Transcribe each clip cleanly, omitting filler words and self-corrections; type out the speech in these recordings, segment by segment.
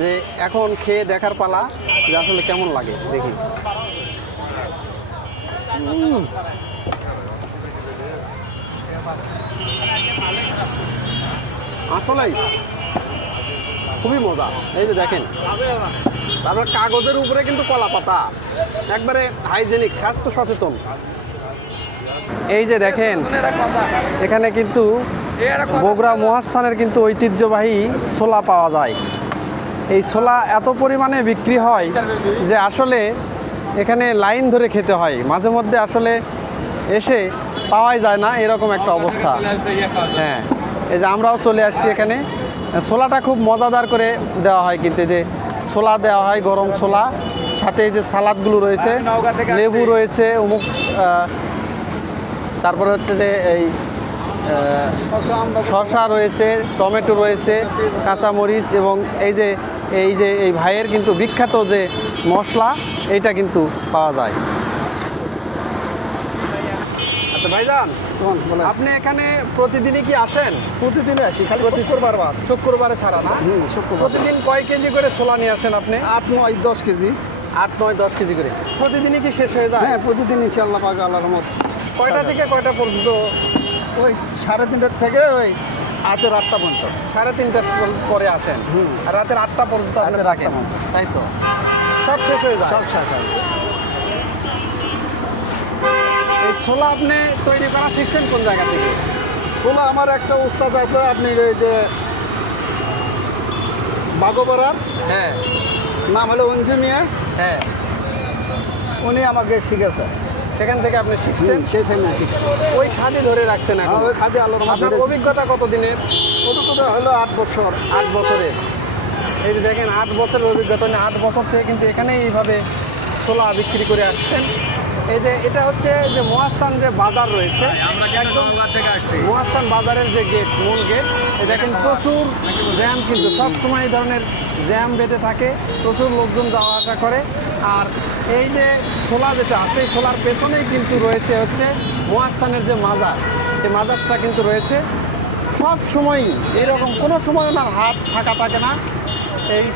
যে এখন খেয়ে দেখার পালা যে আসলে কেমন লাগে দেখি। আসলেই খুবই মজা। এই যে দেখেন, তারপরে কাগজের উপরে কিন্তু কলা পাতা, একবারে হাইজেনিক, স্বাস্থ্য সচেতন। এই যে দেখেন, এখানে কিন্তু বগুড়া মহাস্থানের কিন্তু ঐতিহ্যবাহী ছোলা পাওয়া যায়। এই ছোলা এত পরিমাণে বিক্রি হয় যে আসলে এখানে লাইন ধরে খেতে হয়, মাঝে মধ্যে আসলে এসে পাওয়াই যায় না, এরকম একটা অবস্থা। হ্যাঁ, এই যে আমরাও চলে আসছি এখানে। ছোলাটা খুব মজাদার করে দেওয়া হয়, কিন্তু এই যে ছোলা দেওয়া হয়, গরম ছোলা, সাথে এই যে সালাদগুলো রয়েছে, লেবু রয়েছে, অমুক, তারপরে হচ্ছে যে এই শসা রয়েছে, টমেটো রয়েছে, কাঁচামরিচ, এবং এই ভাইয়ের কিন্তু বিখ্যাত যে মশলা, এইটা কিন্তু পাওয়া যায়। আচ্ছা ভাইজান, আপনি এখানে প্রতিদিনই কি আসেন? প্রতিদিনে আসি, খালি শুক্রবার বাদ। শুক্রবারে ছাড়া না? শুক্রবার। প্রতিদিন কয় কেজি করে ছোলা নিয়ে আসেন আপনি? 8, 9, 10 কেজি। 8, 9, 10 কেজি করে প্রতিদিনই কি শেষ হয়ে যায়? হ্যাঁ, প্রতিদিন ইনশাআল্লাহ পাক আল্লাহর রহমত। কয়টা থেকে কয়টা পর্যন্ত? ওই 3:30 থেকে ওই রাতের 8টা পর্যন্ত। 3:30 পরে আসেন, আর রাতের 8টা পর্যন্ত আপনি রাতের থাকেন, 8টা পর্যন্ত। তাই তো? সব শেষ হয়ে যায়? সব শেষ হয়। এই ছোলা আপনি তৈরি করা শিখছেন কোন জায়গা থেকে? ছোলা আমার একটা উস্তাদ আছে, আপনি ওই যে বাগোপাড়ার, হ্যাঁ নাম হলো অঞ্জু মিয়া, হ্যাঁ, উনি আমাকে শিখেছে। সেখান থেকে আপনি শিখছেন? সেই থেকে শিখছি। ওই স্বাদই ধরে রাখছেন এখন? ওই খাদি আল্লাহর রহমতে। আপনার অভিজ্ঞতা কতদিনের? অভিজ্ঞতা হলো 8 বছর। 8 বছরের। এই যে দেখেন, 8 বছরের অভিজ্ঞতা নিয়ে 8 বছর থেকে কিন্তু এখানেই এইভাবে ছোলা বিক্রি করে আসছেন। এই যে এটা হচ্ছে যে মহাস্থান যে বাজার রয়েছে, একদম মহাস্থান বাজারের যে গেট, মূল গেট, এই দেখেন প্রচুর জ্যাম, কিন্তু সবসময় এই ধরনের জ্যাম বেঁধে থাকে, প্রচুর লোকজন যাওয়া আসা করে। আর এই যে ছোলা যেটা আছে, এই ছোলার পেছনেই কিন্তু রয়েছে হচ্ছে মহাস্থানের যে মাজার, সেই মাজারটা কিন্তু রয়েছে। সব সময়ই এরকম, কোনো সময় ওনার হাত ফাঁকা থাকে না। এই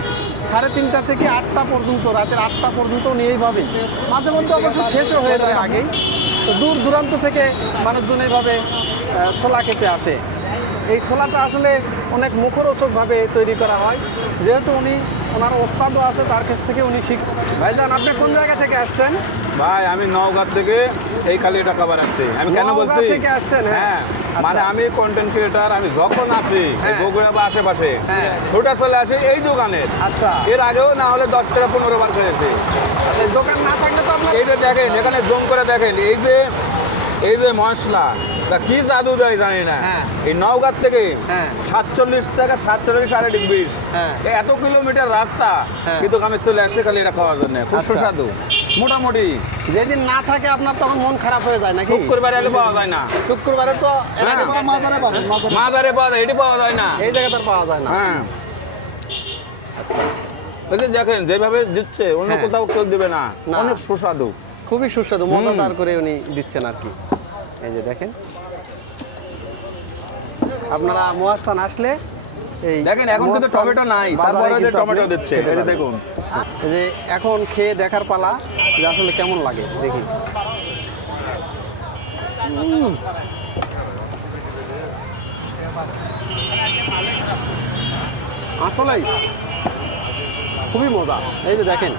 3:30 থেকে 8টা পর্যন্ত, রাতের 8টা পর্যন্ত উনি এইভাবে, মাঝে মধ্যে অবশ্য শেষও হয়ে যায় আগেই। তো দূর দূরান্ত থেকে মানুষজন এইভাবে ছোলা খেতে আসে। এই ছোলাটা আসলে অনেক মুখরোচকভাবে তৈরি করা হয়, যেহেতু ওনার ওস্তাদও আছে, তার কাছ থেকে উনি শিখতে। ভাইজান, আপনি কোন জায়গা থেকে আসছেন? ভাই আমি নওগাঁ থেকে এই কালিটা খাবার আসছি। আমি কেন বলছি? নওগাঁ থেকে আসছেন? হ্যাঁ, মানে আমি কন্টেন্ট ক্রিয়েটার। আমি যখন আসি বগুড়া বা আশেপাশে, ছোটা চলে আসি এই দোকানে। আচ্ছা, এর আগেও না হলে 10 থেকে 15 বার খেয়েছি। এই দোকান না থাকলে তো আপনার, এই যে দেখেন, এখানে জুম করে দেখেন, এই যে মশলা বা কি জাদু দেয় জানি না। এই নওগাঁ থেকে 47 থেকে 47 20 এত কিলোমিটার রাস্তা, কিন্তু আমি চলে আসছি খালি এটা খাওয়ার জন্য। খুব সুস্বাদু। মোটামুটি যেদিন না থাকে আপনার তখন মন খারাপ হয়ে যায় নাকি? শুক্রবারে এলে পাওয়া যায় না। শুক্রবারে তো মাজারে পাবেন, মাজারে পাওয়া যায়, এটি পাওয়া যায় না। এই জায়গাতে পাওয়া যায় না। হ্যাঁ, ওই যে দেখেন যেভাবে দিচ্ছে, অন্য কোথাও কেউ দিবে না। অনেক সুস্বাদু, খুবই সুস্বাদু, মজাদার করে উনি দিচ্ছেন আর কি। এই যে দেখেন, আপনারা মহাস্থান আসলে এই দেখেন এখন কিন্তু টমেটো নাই, তারপরে যে টমেটো দিচ্ছে, এই যে দেখুন। এই যে এখন খেয়ে দেখার পালা যে আসলে কেমন লাগে দেখি। আসলেই খুবই মজা। এই যে দেখেন,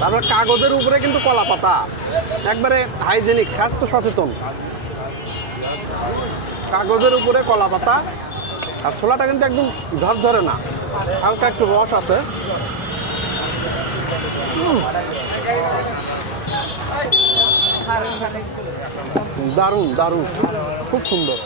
তারপরে কাগজের উপরে কিন্তু কলা পাতা, একবারে হাইজেনিক, স্বাস্থ্য সচেতন। কাগজের উপরে কলা পাতা, আর ছোলাটা কিন্তু একদম ঝরঝরে না, হালকা একটু রস আছে। দারুণ দারুণ, খুব সুন্দর।